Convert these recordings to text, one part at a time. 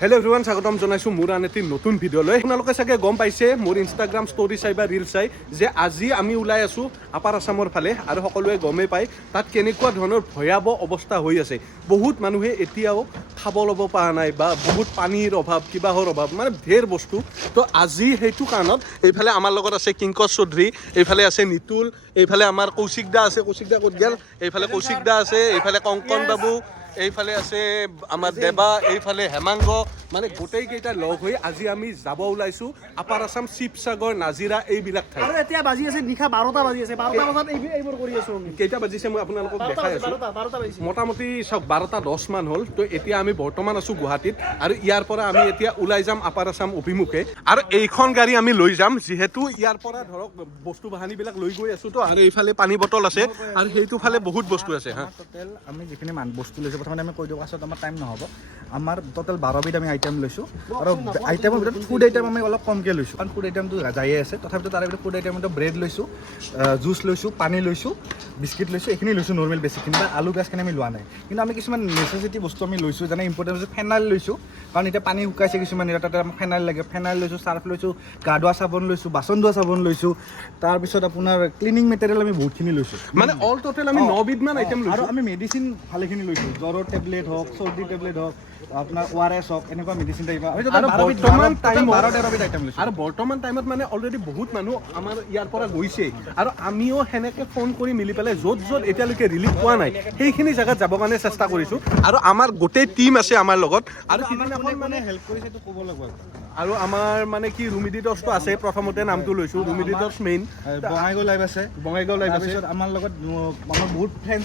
Hello' everyone, স্বাগতম জনাইছোঁ মোৰ আন এটি নতুন ভিডিঅ'লৈ। আপোনালোকে চাগে গম পাইছে মোৰ ইনষ্টাগ্ৰাম ষ্টৰি চাই বা ৰিল চাই যে আজি আমি ওলাই আছোঁ আপাৰ আছামৰ ফালে, আৰু সকলোৱে গমেই পায় তাত কেনেকুৱা ধৰণৰ ভয়াৱহ অৱস্থা হৈ আছে। বহুত মানুহে এতিয়াও খাব ল'ব পৰা নাই বা বহুত পানীৰ অভাৱ, কিবাহৰ অভাৱ, মানে ঢেৰ বস্তু। তো আজি সেইটো কাৰণত এইফালে আমাৰ লগত আছে কিংকজ চৌধুৰী, এইফালে আছে নিতুল, এইফালে আমাৰ কৌশিক দা আছে। কৌশিক দা ক'ত গেল? এইফালে কৌশিক দা আছে, এইফালে কংকন বাবু, এইফালে আছে আমাৰ দেবা, এইফালে হেমাংগ, মানে গোটেইকেইটা লগ হৈ আজি আমি যাব ওলাইছোঁ আপাৰ আছাম, শিৱসাগৰ, নাজিৰা এইবিলাক ঠাই। আৰু এতিয়া বাজি আছে নিশা 12টা বাজি আছে। 12টা বজাত এইবোৰ কৰি আছোঁ আমি। কেইটা বাজিছে মই আপোনালোকক দেখাই আছোঁ। 12টা বাজিছে মোটামুটি চাওক 12:10 মান হ'ল। তো এতিয়া আমি বৰ্তমান আছোঁ গুৱাহাটীত, আৰু ইয়াৰ পৰা আমি এতিয়া ওলাই যাম আপাৰ আছাম অভিমুখে। আৰু এইখন গাড়ী আমি লৈ যাম, যিহেতু ইয়াৰ পৰা ধৰক বস্তু বাহানিবিলাক লৈ গৈ আছোঁ। তো আৰু এইফালে পানী বটল আছে, আৰু সেইটো ফালে বহুত বস্তু আছে। হা, টোটেল আমি যিখিনি বস্তু লৈছোঁ প্ৰথমতে আমি কৈ দিওঁ, পাছত আমাৰ টাইম নহ'ব। আমাৰ টোটেল 12বিধ আমি আইটেম লৈছোঁ, আৰু আইটেমৰ ভিতৰত ফুড আইটেম আমি অলপ কমকৈ লৈছোঁ, কাৰণ ফুড আইটেমটো যায়ে আছে। তথাপিতো তাৰে ভিতৰত ফুড আইটেমটো ব্ৰেড লৈছোঁ, জুচ লৈছোঁ, পানী লৈছোঁ, বিস্কিট লৈছোঁ, এইখিনি লৈছোঁ নৰ্মেল বেছিখিনি, বা আলু পিঁয়াজখিনি আমি লোৱা নাই। কিন্তু আমি কিছুমান নেচেচিটি বস্তু আমি লৈছোঁ, যেনে ইম্পৰ্টেণ্ট হৈছে ফেনাইল লৈছোঁ, কাৰণ এতিয়া পানী শুকাইছে কিছুমান, তাতে আমাক ফেনাইল লাগে। ফেনাইল লৈছোঁ, চাৰ্ফ লৈছোঁ, গা ধোৱা চাবোন লৈছোঁ, বাচন ধোৱা চাবোন লৈছোঁ, তাৰপিছত আপোনাৰ ক্লিনিং মেটেৰিয়েল আমি বহুতখিনি লৈছোঁ। মানে অল টোটেল আমি 9বিধমান আইটেম আৰু লৈছোঁ। আমি মেডিচিন ভালেখিনি লৈছোঁ, জ্বৰৰ টেবলেট হওক, চৰ্দি টেবলেট হওক, আপোনাৰ ORS হওক, এনেকুৱা মেডিচিন টাইপ। আৰু বৰ্তমান টাইমত মানে অলৰেডি বহুত মানুহ আমাৰ ইয়াৰ পৰা গৈছে, আৰু আমিও সেনেকৈ ফোন কৰি মিলি পেলাই য'ত য'ত এতিয়ালৈকে ৰিলিফ পোৱা নাই সেইখিনি জেগাত যাবৰ কাৰণে চেষ্টা কৰিছোঁ। আৰু আমাৰ গোটেই টিম আছে আমাৰ লগত, আৰু সিদিনাখন মানে হেল্প কৰিছে এইটো ক'ব লাগিব। আৰু আমাৰ মানে কি ৰুমিডিটছটো আছে, প্ৰথমতে নামটো লৈছোঁ ৰুমিডিটছ মেইন। বঙাইগাঁও লাইভ আছে, বঙাইগাঁও লাইভ আছে। তাৰপিছত আমাৰ লগত আমাৰ বহুত ফ্ৰেণ্ড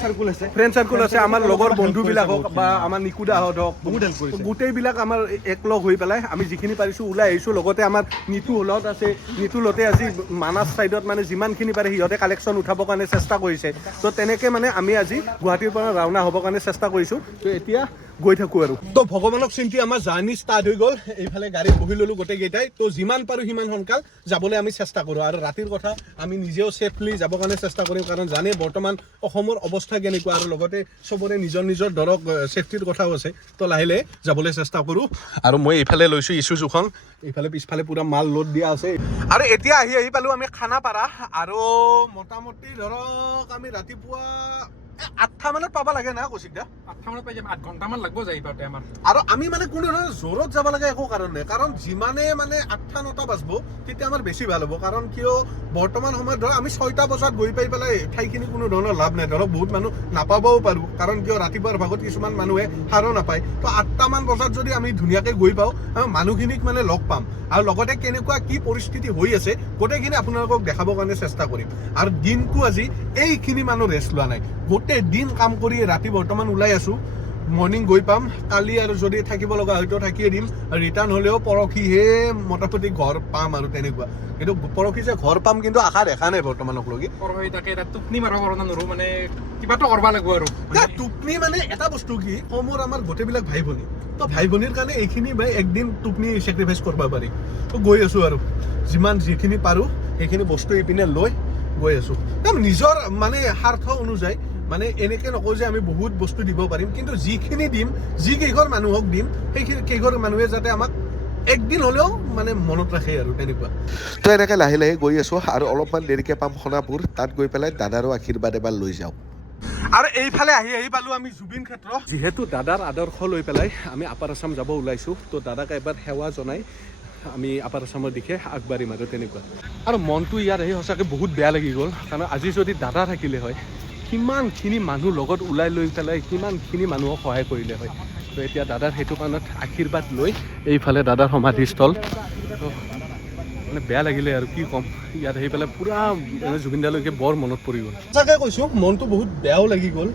চাৰ্কুল আছে, আমাৰ লগৰ বন্ধুবিলাক হওক বা আমাৰ নিকুদাহঁত হওক, বহুত হেল্প কৰিছে। গোটেইবিলাক আমাৰ একলগ হৈ পেলাই আমি যিখিনি পাৰিছোঁ ওলাই আহিছোঁ। লগতে আমাৰ নিতুলত আছে, নিতুলতে আজি মানাছ ছাইডত মানে যিমানখিনি পাৰে সিহঁতে কালেকশ্যন উঠাবৰ কাৰণে চেষ্টা কৰিছে। তো তেনেকৈ মানে আমি আজি গুৱাহাটীৰ পৰা ৰাওনা হ'বৰ কাৰণে চেষ্টা কৰিছোঁ। তো এতিয়া গৈ থাকোঁ আৰু। তো ভগৱানক চিন্তি আমাৰ জাৰ্ণি ষ্টাৰ্ট হৈ গ'ল। এইফালে গাড়ীত বহি ল'লোঁ গোটেইকেইটাই। তো যিমান পাৰোঁ সিমান সোনকাল যাবলৈ আমি চেষ্টা কৰোঁ, আৰু ৰাতিৰ কথা আমি নিজেও ছেফলি যাবৰ কাৰণে চেষ্টা কৰিম, কাৰণ জানে বৰ্তমান অসমৰ অৱস্থা কেনেকুৱা, আৰু লগতে চবৰে নিজৰ নিজৰ ধৰক ছেফটিৰ কথাও আছে। তো লাহে লাহে যাবলৈ চেষ্টা কৰোঁ। আৰু মই এইফালে লৈছোঁ ইছুজুখন, এইফালে পিছফালে পূৰা মাল লোড দিয়া আছে। আৰু এতিয়া আহি পালোঁ আমি খানাপাৰা, আৰু মোটামুটি ধৰক আমি ৰাতিপুৱা 8টা মানত পাব লাগে না কৌশিক দা? 8টা মানত পাই যাম, 8 ঘণ্টামান লাগব যাই পাওঁতে আমাৰ। আৰু আমি মানে কোনো ধৰণৰ জোৰত যাব লাগে একো কাৰণ নাই, কাৰণ যিমানে মানে 8টা-9টা বাজব তেতিয়া আমাৰ বেছি ভাল হ'ব। কাৰণ কিয় বৰ্তমান সময়ত ধৰক আমি 6টা বজাত গৈ পাই পেলাই ঠাইখিনি কোনো ধৰণৰ লাভ নাই। ধৰক বহুত মানুহ নাপাবও পাৰোঁ, কাৰণ কিয় ৰাতিপুৱাৰ ভাগত কিছুমান মানুহে সাৰো নাপায়। তো 8টামান বজাত যদি আমি ধুনীয়াকৈ গৈ পাওঁ, আমি মানুহখিনিক মানে লগ পাম, আৰু লগতে কেনেকুৱা কি পৰিস্থিতি হৈ আছে গোটেইখিনি আপোনালোকক দেখাবৰ কাৰণে চেষ্টা কৰিম। আৰু দিনটো আজি এইখিনি মানুহ ৰেষ্ট লোৱা নাই, গোটেই দিন কাম কৰি ৰাতি বৰ্তমান ওলাই আছোঁ। মৰ্ণিং গৈ পাম, কালি আৰু যদি থাকিব লগা হয়তো থাকিয়ে দিম, ৰিটাৰ্ণ হ'লেও পৰহিহে মোটামুটি ঘৰ পাম আৰু তেনেকুৱা। কিন্তু পৰহি যে ঘৰ পাম কিন্তু আশা দেখা নাই বৰ্তমানক লগি। পৰহি তাকে এটা টোপনি মাৰিব পৰা নোৱাৰোঁ, মানে কিবাটো কৰিব লাগিব আৰু। টোপনি মানে এটা বস্তু কি, মোৰ আমাৰ গোটেইবিলাক ভাই ভনী, তো ভাই ভনীৰ কাৰণে এইখিনি ভাই একদিন টোপনি চেক্ৰিফাইচ কৰিব পাৰি। তো গৈ আছোঁ আৰু যিমান যিখিনি পাৰোঁ সেইখিনি বস্তু এইপিনে লৈ গৈ আছোঁ। নিজৰ মানে স্বাৰ্থ অনুযায়ী, মানে এনেকৈ নকওঁ যে আমি বহুত বস্তু দিব পাৰিম, কিন্তু যিখিনি দিম, যিকেইঘৰ মানুহক দিম, সেইখিনি কেইঘৰ মানুহে যাতে আমাক একদিন হ'লেও মানে মনত ৰাখে আৰু তেনেকুৱা। তো এনেকৈ লাহে লাহে গৈ আছোঁ, আৰু অলপমান দেৰিকৈ পাম সোণাপুৰ। তাত গৈ পেলাই দাদাৰো আশীৰ্বাদ এবাৰ লৈ যাওঁ। আৰু এইফালে আহি পালোঁ আমি জুবিন ক্ষেত্ৰ। যিহেতু দাদাৰ আদৰ্শ লৈ পেলাই আমি আপাৰ আছাম যাব ওলাইছোঁ, তো দাদাক এবাৰ সেৱা জনাই আমি আপাৰ আছামৰ দিশে আগবাঢ়িম আৰু তেনেকুৱা। আৰু মনটো ইয়াত আহি সঁচাকৈ বহুত বেয়া লাগি গ'ল, কাৰণ আজি যদি দাদা থাকিলে হয়, কিমানখিনি মানুহ লগত ওলাই লৈ পেলাই কিমানখিনি মানুহক সহায় কৰিলে হয়। তো এতিয়া দাদাৰ সেইটো কাৰণত আশীৰ্বাদ লৈ এইফালে দাদাৰ সমাধিস্থল। তো মানে বেয়া লাগিলে আৰু কি ক'ম, ইয়াত আহি পেলাই পূৰা জুবিনদালৈকে বৰ মনত পৰি গ'ল। সঁচাকৈ কৈছোঁ, মনটো বহুত বেয়াও লাগি গ'ল,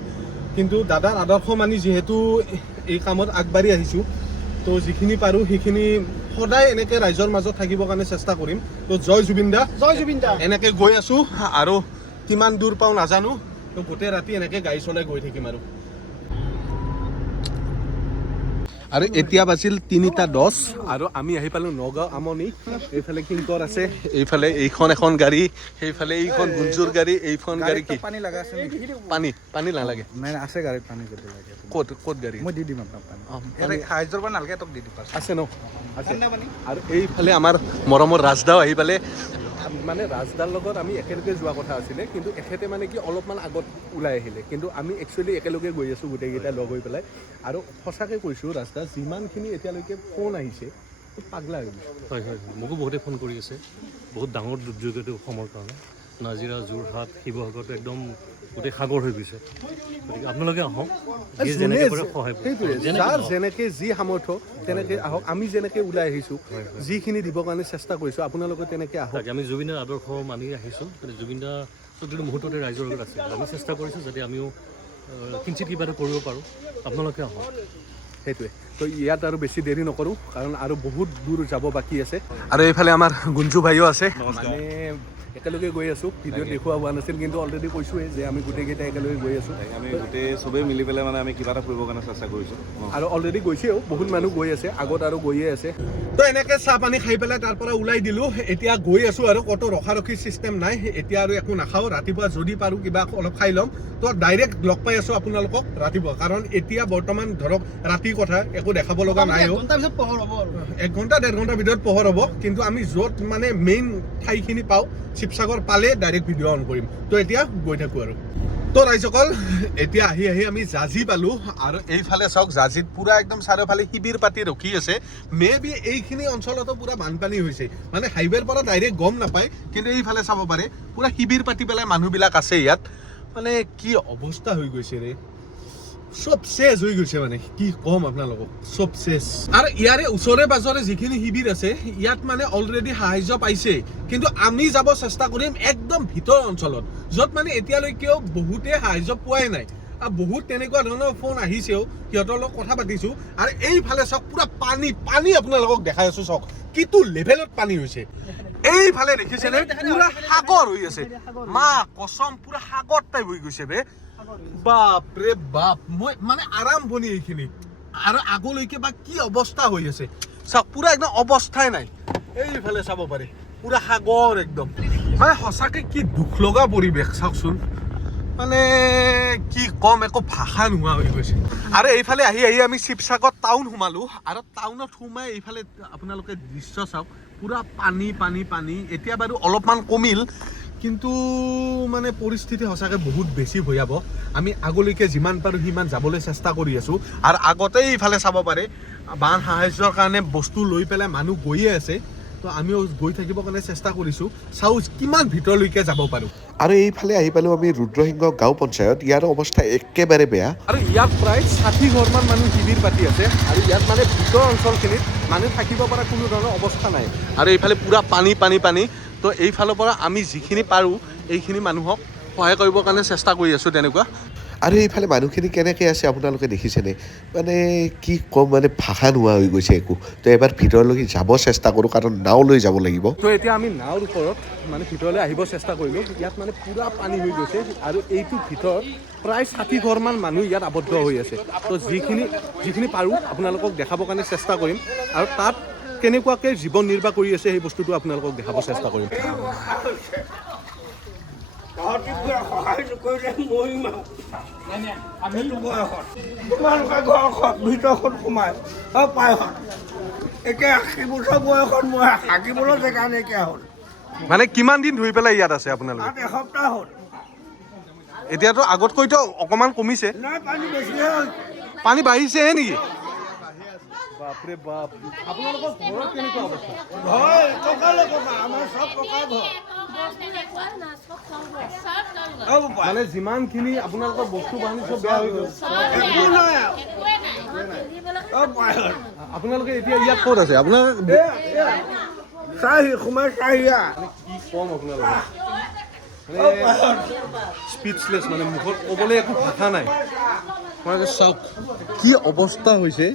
কিন্তু দাদাৰ আদৰ্শ মানি যিহেতু এই কামত আগবাঢ়ি আহিছোঁ, তো যিখিনি পাৰোঁ সেইখিনি সদায় এনেকৈ ৰাইজৰ মাজত থাকিবৰ কাৰণে চেষ্টা কৰিম। তো জয় জুবিন দা, জয় জুবিন দা। এনেকৈ গৈ আছোঁ, আৰু কিমান দূৰ পাওঁ নাজানো। তো গোটেই ৰাতি এনেকৈ গাড়ী চলাই গৈ থাকিম আৰু। আৰু এতিয়া বাজিল 3:10 আৰু আমি আহি পালোঁ নগাঁও আমনি এইফালে কিংকৰ আছে এইফালে এইখন এখন গাড়ী সেইফালে এইখন গুঞ্জুৰ গাড়ী এইখন গাড়ী কি পানী লগা আছে নেকি? পানী নালাগে নাই নাই, আছে গাড়ীত পানী যদি লাগে ক'ত গাড়ী মই দি দিম আপোনাক পানী অঁ, ইয়াতে সাহায্যৰ পৰা নালাগে তোক দি দিম আছে ন আছে আৰু এইফালে আমাৰ মৰমৰ ৰাজদাও আহি পালে মানে ৰাজদাৰ লগত আমি একেলগে যোৱা কথা আছিলে কিন্তু এখেতে মানে কি অলপমান আগত ওলাই আহিলে কিন্তু আমি একচুৱেলি একেলগে গৈ আছোঁ গোটেইকেইটা লগ হৈ পেলাই আৰু সঁচাকৈ কৈছোঁ ৰাজদা যিমানখিনি এতিয়ালৈকে ফোন আহিছে পাগলা হৈ গৈছে হয় হয় মোকো বহুতে ফোন কৰি আছে বহুত ডাঙৰ দুৰ্যোগ এইটো অসমৰ কাৰণে নাজিৰা যোৰহাট শিৱসাগৰটো একদম গোটেই সাগৰ হৈ গৈছে গতিকে আপোনালোকে আহক যিয়ে যেনেকৈ পাৰে সহায় সেইটোৱে যাৰ যেনেকৈ যি সামৰ্থ্য তেনেকৈ আহক আমি যেনেকৈ ওলাই আহিছোঁ যিখিনি দিবৰ কাৰণে চেষ্টা কৰিছোঁ আপোনালোকে তেনেকৈ আহক তাকে আমি জুবিনৰ আদৰ্শ মানি আহিছোঁ জুবিন দা প্ৰতিটো মুহূৰ্ততে ৰাইজৰ লগত আছে আমি চেষ্টা কৰিছোঁ যাতে আমিও কিঞ্চিত কিবা এটা কৰিব পাৰোঁ আপোনালোকে আহক সেইটোৱে তো ইয়াত আৰু বেছি দেৰি নকৰোঁ কাৰণ আৰু বহুত দূৰ যাব বাকী আছে আৰু এইফালে আমাৰ গুঞ্জু ভাইও আছে মানে একেলগে গৈ আছোঁ ভিডিঅ'ত দেখুওৱা হোৱা নাছিল কিন্তু অলৰেডি কৈছোঁৱেই যে আমি গোটেইকেইটা একেলগে গৈ আছোঁ আমি গোটেই চবেই মিলি পেলাই মানে আমি কিবা এটা কৰিবৰ কাৰণে চেষ্টা কৰিছোঁ আৰু অলৰেডি গৈছেও বহুত মানুহ গৈ আছে আগত আৰু গৈয়ে আছে তো এনেকৈ চাহ পানী খাই পেলাই তাৰ পৰা ওলাই দিলোঁ এতিয়া গৈ আছোঁ আৰু ক'তো ৰখাৰখি চিষ্টেম নাই এতিয়া আৰু একো নাখাওঁ ৰাতিপুৱা যদি পাৰোঁ কিবা অলপ খাই ল'ম তো ডাইৰেক্ট লগ পাই আছোঁ আপোনালোকক ৰাতিপুৱা কাৰণ এতিয়া বৰ্তমান ধৰক ৰাতিৰ কথা একো দেখাব লগা নাইও 1 ঘণ্টাৰ পিছত পোহৰ হ'ব আৰু 1 ঘণ্টা 1.5 ঘণ্টাৰ ভিতৰত পোহৰ হ'ব কিন্তু আমি য'ত মানে মেইন ঠাইখিনি পাওঁ শিৱসাগৰ পালে ডাইৰেক্ট ভিডিঅ' অন কৰিম তো এতিয়া গৈ থাকোঁ আৰু তো ৰাইজসকল এতিয়া আহি আমি জাজি পালোঁ আৰু এইফালে চাওক জাজিত পূৰা একদম চাৰিওফালে শিবিৰ পাতি ৰখি আছে মে বি এইখিনি অঞ্চলতো পূৰা বানপানী হৈছে মানে হাইৱেৰ পৰা ডাইৰেক্ট গম নাপায় কিন্তু এইফালে চাব পাৰে পূৰা শিবিৰ পাতি পেলাই মানুহবিলাক আছে ইয়াত মানে কি অৱস্থা হৈ গৈছে ৰে সব শেষ হৈ গৈছে মানে কি কম আপোনালোকক সব শেষ আৰু ইয়াৰে ওচৰে পাজৰে যিখিনি শিবিৰ আছে ইয়াত মানে অলৰেডি সাহায্য পাইছে কিন্তু আমি যাব চেষ্টা কৰিম একদম ভিতৰ অঞ্চলত য'ত মানে এতিয়ালৈকেও বহুতে সাহায্য পোৱাই নাই আৰু বহুত তেনেকুৱা ধৰণৰ ফোন আহিছেও সিহঁতৰ লগত কথা পাতিছোঁ আৰু এইফালে চাওক পূৰা পানী আপোনালোকক দেখাই আছোঁ চাওক কিটো লেভেলত পানী হৈছে এইফালে দেখিছেনে পূৰা সাগৰ হৈ আছে মা কচম পূৰা সাগৰ টাইপ হৈ গৈছে বে বাপৰে বাপ মই মানে আৰম্ভণি এইখিনি আৰু আগলৈকে বা কি অৱস্থা হৈ আছে চাওক পূৰা একদম অৱস্থাই নাই এইফালে চাব পাৰে পূৰা সাগৰ একদম মানে সঁচাকৈ কি দুখ লগা পৰিৱেশ চাওকচোন মানে কি কম একো ভাষা নোহোৱা হৈ গৈছে আৰু এইফালে আহি আমি শিৱসাগৰ টাউন সোমালোঁ আৰু টাউনত সোমাই এইফালে আপোনালোকে দৃশ্য চাওক পূৰা পানী এতিয়া বাৰু অলপমান কমিল কিন্তু মানে পৰিস্থিতি সঁচাকৈ বহুত বেছি ভয়াৱহ আমি আগলৈকে যিমান পাৰোঁ সিমান যাবলৈ চেষ্টা কৰি আছোঁ আৰু আগতেই এইফালে চাব পাৰে বান সাহায্যৰ কাৰণে বস্তু লৈ পেলাই মানুহ গৈয়ে আছে তো আমিও গৈ থাকিবৰ কাৰণে চেষ্টা কৰিছোঁ চাওঁ কিমান ভিতৰলৈকে যাব পাৰোঁ আৰু এইফালে আহি পালোঁ আমি ৰুদ্ৰসিংহ গাঁও পঞ্চায়ত ইয়াৰ অৱস্থা একেবাৰে বেয়া আৰু ইয়াত প্ৰায় 60 ঘৰমান মানুহ শিবিৰ পাতি আছে আৰু ইয়াত মানে ভিতৰ অঞ্চলখিনিত মানুহ থাকিব পৰা কোনো ধৰণৰ অৱস্থা নাই আৰু এইফালে পূৰা পানী তো এইফালৰ পৰা আমি যিখিনি পাৰোঁ এইখিনি মানুহক সহায় কৰিবৰ কাৰণে চেষ্টা কৰি আছোঁ তেনেকুৱা আৰু এইফালে মানুহখিনি কেনেকৈ আছে আপোনালোকে দেখিছেনে মানে কি ক'ম মানে ভাষা নোহোৱা হৈ গৈছে একো তো এবাৰ ভিতৰলৈকে যাব চেষ্টা কৰোঁ কাৰণ নাও লৈ যাব লাগিব তো এতিয়া আমি নাওৰ ওপৰত মানে ভিতৰলৈ আহিব চেষ্টা কৰিলোঁ ইয়াত মানে পূৰা পানী হৈ গৈছে আৰু এইটো ভিতৰত প্ৰায় 60 ঘৰমান মানুহ ইয়াত আবদ্ধ হৈ আছে তো যিখিনি পাৰোঁ আপোনালোকক দেখাবৰ কাৰণে চেষ্টা কৰিম আৰু তাত কেনেকুৱাকৈ জীৱন নিৰ্বাহ কৰি আছে সেই বস্তুটো আপোনালোকক দেখাব চেষ্টা কৰিম ভিতৰখন সোমাই পায়হঁত এতিয়া 80 বছৰ বয়সত মই হাগিবলৈ জেগা নাইকিয়া হ'ল মানে কিমান দিন ধুই পেলাই ইয়াত আছে আপোনালোকে তাত এসপ্তাহ হ'ল এতিয়াতো আগতকৈতো অকণমান কমিছে নাই পানী বেছিহে হ'ল পানী বাঢ়িছেহে নেকি বাপৰে বাপ আপোনালোকৰ ঘৰত কেনেকুৱা অৱস্থা ঘৰ ককালে ককা আমাৰ চব ককা ঘৰ মানে যিমানখিনি আপোনালোকৰ বস্তু বাহানি চব বেয়া হৈ গ'ল একো নাই পায়হঁত আপোনালোকে এতিয়া ইয়াত ক'ত আছে আপোনাৰ চাহি সোমাই চাহিয়া কি ক'ম আপোনালোকে স্পীচলেছ মানে মুখত ক'বলৈ একো ভাষা নাই আপোনালোকে চাওক কি অৱস্থা হৈছে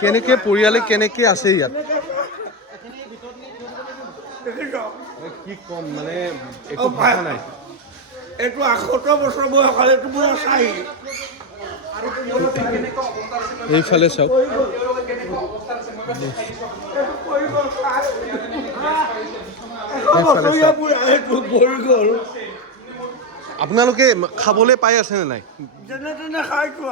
কেনেকৈ পৰিয়ালে কেনেকৈ আছে ইয়াত কি ক'ম মানে একো ভাষা নাই এইটো 78 বছৰ বয়স হ'ল এইটো পুৰা চাহি এইফালে চাওক বছৰীয়া বুঢ়া সেইটো পৰি গ'ল আপোনালোকে খাবলৈ পাই আছেনে নাই যেনে তেনে খাইছো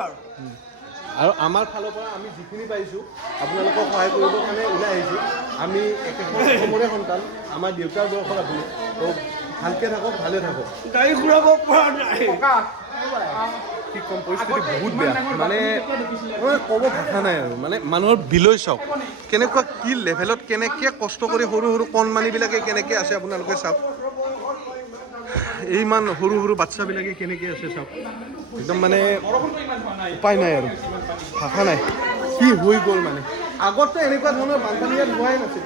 আৰু আমাৰ ফালৰ পৰা আমি যিখিনি পাৰিছোঁ আপোনালোকক সহায় কৰিবৰ কাৰণে ওলাই আহিছোঁ আমি একেসমৰে সন্তান আমাৰ দেউতাৰ বয়সত আপুনি তো ভালকৈ থাকক ভালে থাকক গাড়ী ঘূৰাব পৰা নাই কি ক'ম পৰিস্থিতি বহুত বেয়া মানে মই ক'ব ভাষা নাই আৰু মানে মানুহৰ বিলৈ চাওক কেনেকুৱা কি লেভেলত কেনেকৈ কষ্ট কৰি সৰু সৰু কণমানিবিলাকে কেনেকৈ আছে আপোনালোকে চাওক ইমান সৰু সৰু বাচ্চাবিলাকে কেনেকৈ আছে চাওক একদম মানে উপায় নাই আৰু ভাষা নাই কি হৈ গ'ল মানে আগততো এনেকুৱা ধৰণৰ বানপানী ইয়াত হোৱাই নাছিল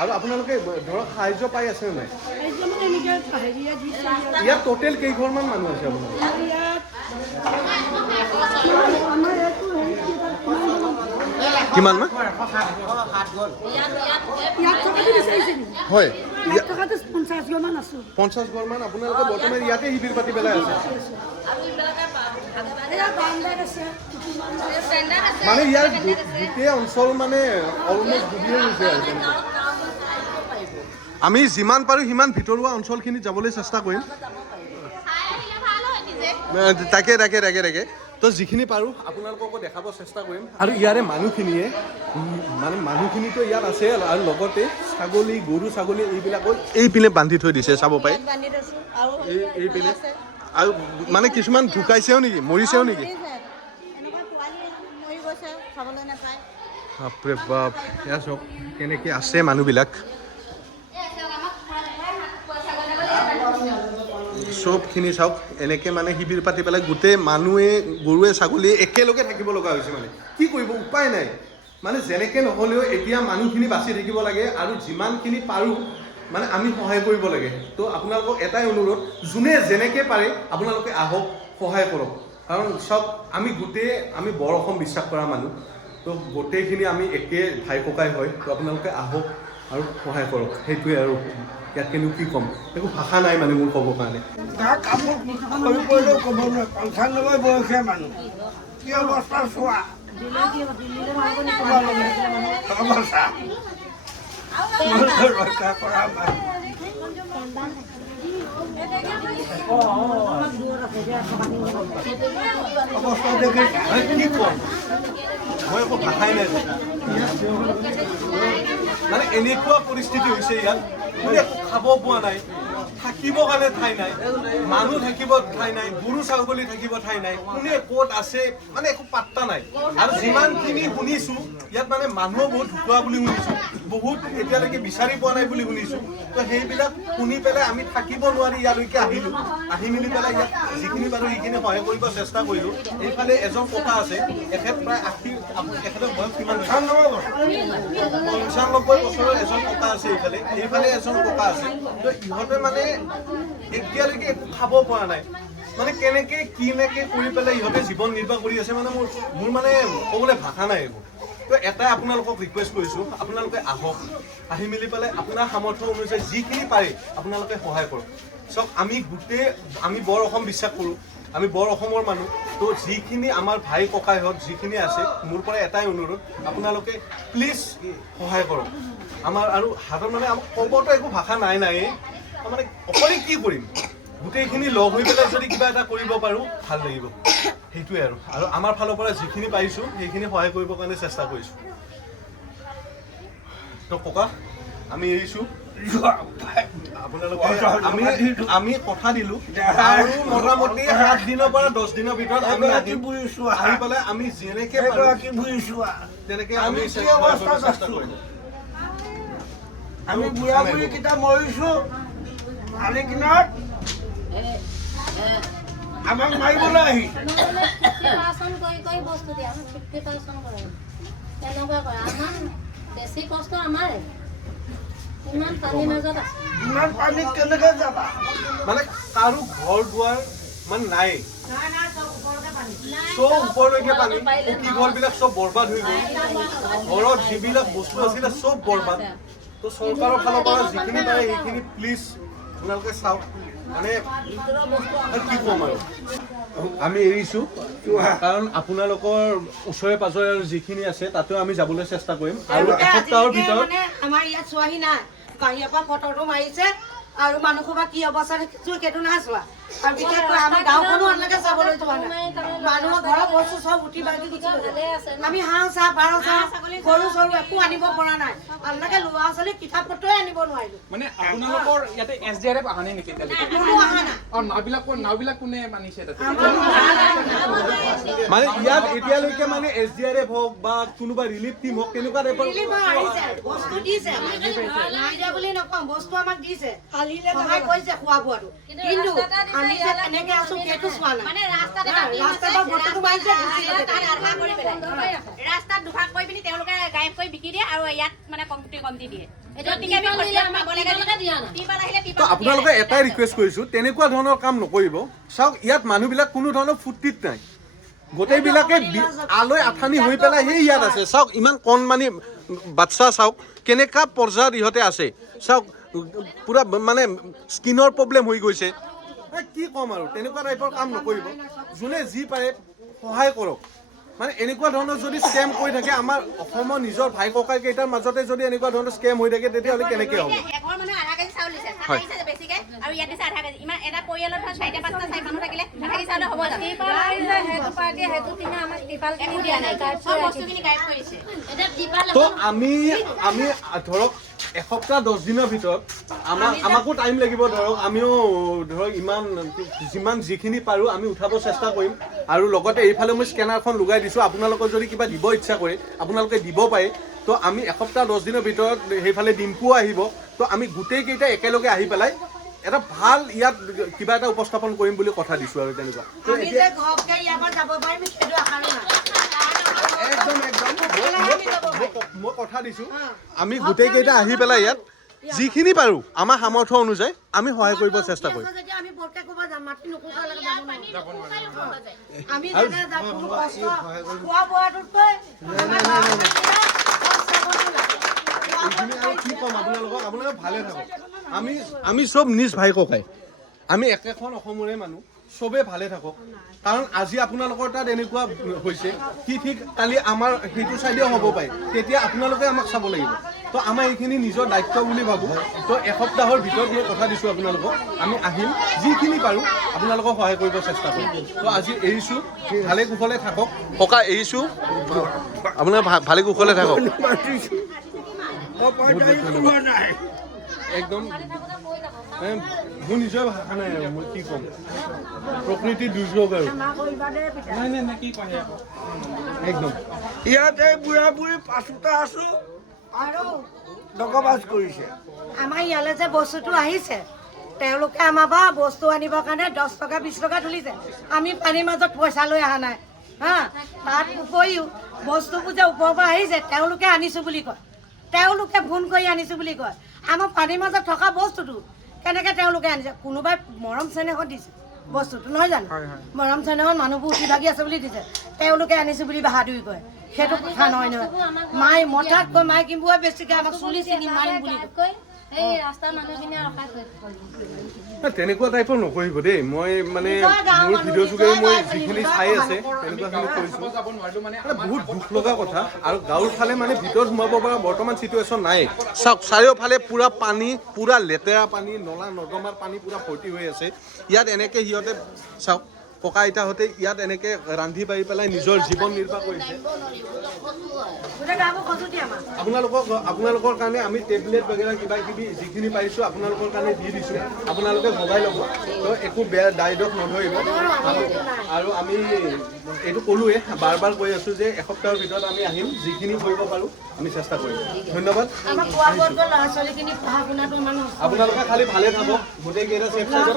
আৰু আপোনালোকে ধৰক সাহাৰ্য পাই আছে নাই ইয়াত টোটেল কেইঘৰমান মানুহ আছে আপোনালোকৰ কিমান মান হয় 50 ঘৰমান আপোনালোকে বৰ্তমান ইয়াতে শিবিৰ পাতি পেলাই আছে মানে ইয়াৰ গোটেই অঞ্চল মানে অলমষ্ট ডুবিয়ে গৈছে আৰু আমি যিমান পাৰোঁ সিমান ভিতৰুৱা অঞ্চলখিনিত যাবলৈ চেষ্টা কৰিম তাকে তো যিখিনি পাৰোঁ আপোনালোককো দেখাব চেষ্টা কৰিম আৰু ইয়াৰে মানুহখিনিতো ইয়াত আছে আৰু লগতে ছাগলী গৰু ছাগলী এইবিলাকো এইপিনে বান্ধি থৈ দিছে চাব পাৰি এইপিনে আৰু মানে কিছুমান ঢুকাইছেও নেকি মৰিছেও নেকি বাপৰে বাপ এয়া চাওক কেনেকৈ আছে মানুহবিলাক চবখিনি চাওক এনেকৈ মানে শিবিৰ পাতি পেলাই গোটেই মানুহে গৰুৱে ছাগলীয়ে একেলগে থাকিব লগা হৈছে মানে কি কৰিব উপায় নাই মানে যেনেকৈ নহ'লেও এতিয়া মানুহখিনি বাচি থাকিব লাগে আৰু যিমানখিনি পাৰোঁ মানে আমি সহায় কৰিব লাগে তো আপোনালোকক এটাই অনুৰোধ যোনে যেনেকৈ পাৰে আপোনালোকে আহক সহায় কৰক কাৰণ চাওক আমি বৰ অসম বিশ্বাস কৰা মানুহ তো গোটেইখিনি আমি একে ভাই ককাই হয় তো আপোনালোকে আহক আৰু সহায় কৰক সেইটোৱে আৰু ইয়াত কিন্তু কি ক'ম একো ভাষা নাই মানে মোৰ ক'বৰ কাৰণে কামত কৰিবলৈও ক'ব নোৱাৰে 95 বয়সীয়া মানুহ কি অৱস্থা চোৱা ৰক্ষা কৰা অৱস্থা দেখি কি ক'ম মই একো ভাষাই নাই মানে এনেকুৱা পৰিস্থিতি হৈছে ইয়াত কোনে একো খাব পোৱা নাই থাকিবৰ কাৰণে ঠাই নাই মানুহ থাকিব ঠাই নাই গৰু ছাগলী থাকিব ঠাই নাই কোনে ক'ত আছে মানে একো পাত্তা নাই আৰু যিমানখিনি শুনিছোঁ ইয়াত মানে মানুহো বহুত ঢুকুৱা বুলি শুনিছোঁ বহুত এতিয়ালৈকে বিচাৰি পোৱা নাই বুলি শুনিছোঁ তো সেইবিলাক শুনি পেলাই আমি থাকিব নোৱাৰি ইয়ালৈকে আহিলোঁ আহি মেলি পেলাই ইয়াত যিখিনি পাৰোঁ সেইখিনি সহায় কৰিব চেষ্টা কৰিলোঁ এইফালে এজন ককা আছে এখেত প্ৰায় 80 এখেতৰ বয়স কিমান 95 বছৰৰ এজন ককা আছে এইফালে এজন ককা আছে তো ইহঁতে মানে এতিয়ালৈকে একো খাব পৰা নাই মানে কেনেকৈ কৰি পেলাই ইহঁতে জীৱন নিৰ্বাহ কৰি আছে মানে মোৰ মানে ক'বলৈ ভাষা নাই একো তো এটাই আপোনালোকক ৰিকুৱেষ্ট কৰিছোঁ আপোনালোকে আহক আহি মেলি পেলাই আপোনাৰ সামৰ্থ্য অনুযায়ী যিখিনি পাৰে আপোনালোকে সহায় কৰক চাওক আমি বৰ অসম বিশ্বাস কৰোঁ আমি বৰ অসমৰ মানুহ তো যিখিনি আমাৰ ভাই ককাইহঁত যিখিনি আছে মোৰ পৰা এটাই অনুৰোধ আপোনালোকে প্লিজ সহায় কৰক আমাৰ আৰু হাতত মানে আমাক ক'বতো একো ভাষা নাই মানে অকলে কি কৰিম গোটেইখিনি লগ হৈ পেলাই যদি কিবা এটা কৰিব পাৰোঁ ভাল লাগিব সেইটোৱে আৰু আমাৰ ফালৰ পৰা যিখিনি পাৰিছোঁ সেইখিনি সহায় কৰিবৰ কাৰণে চেষ্টা কৰিছোঁ তো ককা আমি এৰিছোঁ আপোনালোকে আমি কথা দিলোঁ আৰু মোটামুটি 7 দিনৰ পৰা 10 দিনৰ ভিতৰত আমি আহি পেলাই আমি যেনেকৈ তেনেকৈ আমি চেষ্টা কৰিম আমি বুঢ়া বুঢ়ীকেইটা মৰিছোঁ আলি কিনাৰত আমাক মাৰিবলৈ আহি বেছি কষ্ট আমাৰ ইমান পানীৰ মাজত আছে ইমান পানীত কেনেকৈ যাবা মানে কাৰো ঘৰ দুৱাৰ মানে নাই চব ওপৰলৈকে পানী পকী ঘৰবিলাক চব বৰবাদ হৈ গ'ল ঘৰত যিবিলাক বস্তু আছিলে চব বৰবাদ তো চৰকাৰৰ ফালৰ পৰা যিখিনি পাৰে সেইখিনি প্লিজ আপোনালোকে চাওক মানে কি ক'ম আৰু আমি এৰিছোঁ কাৰণ আপোনালোকৰ ওচৰে পাজৰে আৰু যিখিনি আছে তাতেও আমি যাবলৈ চেষ্টা কৰিম আৰু এসপ্তাহৰ ভিতৰত মানে আমাৰ ইয়াত চোৱাহি নাই বাহিৰৰ পৰা ফটোটো মাৰিছে আৰু মানুহসোপা কি অৱস্থা দেখিছো সেইটো নাই চোৱা আৰু বিশেষকৈ আমাৰ গাঁওখনো এনেকে চাবলৈ যোৱা নাই মানুহৰ ঘৰৰ বস্তু চব উঠি বাগি গুচি গৈছে আমি হাঁহ চাহ পাৰ চাহ গৰু চৰু একো আনিব পৰা নাই আপোনালোকে ল'ৰা ছোৱালী কিতাপ পত্ৰই আনিব নোৱাৰিলো মানে আপোনালোকৰ ইয়াতে SDRF অহা নাই নেকি এতিয়ালৈকে? কোনো অহা নাই নাওবিলাক কোনে মানিছে তাতে? মানে ইয়াত এতিয়ালৈকে মানে SDRF হওক বা কোনোবা ৰিলিফ টিম হওক তেনেকুৱা টাইপৰ বস্তু দিছে নাই দিয়া বুলি নকওঁ বস্তু আমাক দিছে সহায় কৰিছে খোৱা বোৱাটো কিন্তু আমি যে কেনেকে আছো সেইটো চোৱা নাই মানে ৰাস্তাত বস্তুটো মাৰিছে ৰাস্তাত দুভাগ কৰি পিনি তেওঁলোকে গায়ব কৰি বিকি দিয়ে আৰু ইয়াত মানে কমটি দিয়ে তো আপোনালোকে এটাই ৰিকুৱেষ্ট কৰিছোঁ তেনেকুৱা ধৰণৰ কাম নকৰিব চাওক ইয়াত মানুহবিলাক কোনো ধৰণৰ ফূৰ্তিত নাই গোটেইবিলাকে আলৈ আঠানি হৈ পেলাই সেই ইয়াত আছে চাওক ইমান কণমানি বাচ্চা চাওক কেনেকুৱা পৰ্যায়ত ইহঁতে আছে চাওক পুৰা মানে স্কিনৰ প্ৰব্লেম হৈ গৈছে কি ক'ম আৰু তেনেকুৱা টাইপৰ কাম নকৰিব যোনে যি পাৰে সহায় কৰক মানে এনেকুৱা ধৰণৰ যদি স্কেম কৰি থাকে আমাৰ অসমৰ নিজৰ ভাই ককাই কেইটাৰ মাজতে যদি এনেকুৱা ধৰণৰ স্কেম হৈ থাকে তেতিয়াহ'লে কেনেকৈ হ'ব এঘৰ মানুহ আধা কেজি চাউল দিছে বেছিকে আৰু ইয়াত দিছে আধা কেজি ইমান এটা পৰিয়ালত ধৰ 4-5টা মানুহ থাকিলে আধা কেজি চাউল হ'ব জানো চব বস্তুখিনি গায়ব কৰিছে তো আমি ধৰক এসপ্তাহ 10 দিনৰ ভিতৰত আমাকো টাইম লাগিব ধৰক আমিও ধৰক যিমান যিখিনি পাৰোঁ আমি উঠাব চেষ্টা কৰিম আৰু লগতে এইফালে মই স্কেনাৰখন লগাই দিছোঁ আপোনালোকৰ যদি কিবা দিব ইচ্ছা কৰে আপোনালোকে দিব পাৰে তো আমি এসপ্তাহ 10 দিনৰ ভিতৰত সেইফালে ডিম্পুও আহিব তো আমি গোটেইকেইটা একেলগে আহি পেলাই এটা ভাল ইয়াত কিবা এটা উপস্থাপন কৰিম বুলি কথা দিছোঁ আৰু তেনেকুৱা তো এতিয়া মই কথা দিছোঁ আমি গোটেইকেইটা আহি পেলাই ইয়াত যিখিনি পাৰোঁ আমাৰ সামৰ্থ্য অনুযায়ী আমি সহায় কৰিব চেষ্টা কৰিম কি ক'ম আপোনালোকে ভালে থাকক আমি চব নিজ ভাই ককাই আমি একেখন অসমৰে মানুহ চবেই ভালে থাকক কাৰণ আজি আপোনালোকৰ তাত এনেকুৱা হৈছে কি ঠিক কালি আমাৰ সেইটো চাইডেও হ'ব পাৰে তেতিয়া আপোনালোকে আমাক চাব লাগিব তো আমাৰ এইখিনি নিজৰ দায়িত্ব বুলি ভাবোঁ তো এসপ্তাহৰ ভিতৰত মই কথা দিছোঁ আপোনালোকক আমি আহিম যিখিনি পাৰোঁ আপোনালোকক সহায় কৰিব চেষ্টা কৰিম তো আজি এৰিছোঁ ভালে কুশলে থাকক ককা এৰিছোঁ আপোনাৰ ভালে কুশলে থাকক একদম মোৰ নিজৰ ভাষা নাই আৰু মই কি ক'ম প্ৰকৃতিৰ দুৰ্যোগ আৰু একদম ইয়াতে বুঢ়া বুঢ়ী 5টা আছো আৰু ডকাবাজ কৰিছে আমাৰ ইয়ালৈ যে বস্তুটো আহিছে তেওঁলোকে আমাৰ পৰা বস্তু আনিবৰ কাৰণে 10 টকা 20 টকা তুলিছে আমি পানীৰ মাজত পইচা লৈ অহা নাই হা তাত উপৰিও বস্তুবোৰ যে ওপৰৰ পৰা আহিছে তেওঁলোকে আনিছোঁ বুলি কয় তেওঁলোকে ফোন কৰি আনিছোঁ বুলি কয় আমাৰ পানীৰ মাজত থকা বস্তুটো কেনেকৈ তেওঁলোকে আনিছে কোনোবাই মৰম চেনেহত দিছে বস্তুটো নহয় জানো মৰম চেনেহত মানুহবোৰ উঠি ভাগি আছে বুলি দিছে তেওঁলোকে আনিছোঁ বুলি বাহাদুৰি কয় সেইটো কথা নহয় নহয় মাই মঠাতকৈ মাইকীবোৰে বেছিকৈ আমাক চুলি চিনি মাৰিম বুলি কয় তেনেকুৱা টাইপৰ নকৰিব দেই মই মানে মোৰ ভিডিঅ' যোগেৰে মই যিখিনি চাই আছে তেনেকুৱাখিনি কৰিছোঁ বহুত দুখ লগা কথা আৰু গাঁৱৰ ফালে মানে ভিতৰত সোমাব পৰা বৰ্তমান চিটুৱেশ্যন নাই চাওক চাৰিওফালে পূৰা পানী পূৰা লেতেৰা পানী নলা নৰ্দমাৰ পানী পূৰা ভৰ্তি হৈ আছে ইয়াত এনেকৈ সিহঁতে চাওক ককা আইতাহঁতে ইয়াত এনেকৈ ৰান্ধি বাঢ়ি পেলাই নিজৰ জীৱন নিৰ্বাহ কৰিছে আপোনালোকৰ কাৰণে আমি টেবলেট বাগেৰা কিবা কিবি যিখিনি পাৰিছোঁ আপোনালোকৰ কাৰণে দি দিছোঁ আপোনালোকে ভগাই ল'ব তো একো বেয়া দায় দোষ নধৰিব আৰু আমি এইটো ক'লোৱে বাৰ বাৰ কৈ আছোঁ যে এসপ্তাহৰ ভিতৰত আমি আহিম যিখিনি কৰিব পাৰোঁ আমি চেষ্টা কৰিম ধন্যবাদ আপোনালোকে খালি ভালে থাকক গোটেইকেইটা চেফ চাইডত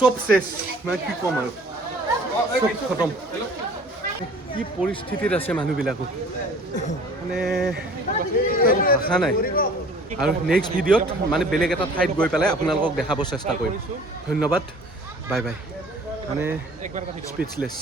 চব চেছ মানে কি ক'ম আৰু চব খতম কি পৰিস্থিতিত আছে মানুহবিলাকো মানে ভাষা নাই আৰু নেক্সট ভিডিঅ'ত মানে বেলেগ এটা ঠাইত গৈ পেলাই আপোনালোকক দেখাব চেষ্টা কৰিম ধন্যবাদ বাই বাই মানে স্পীচলেছ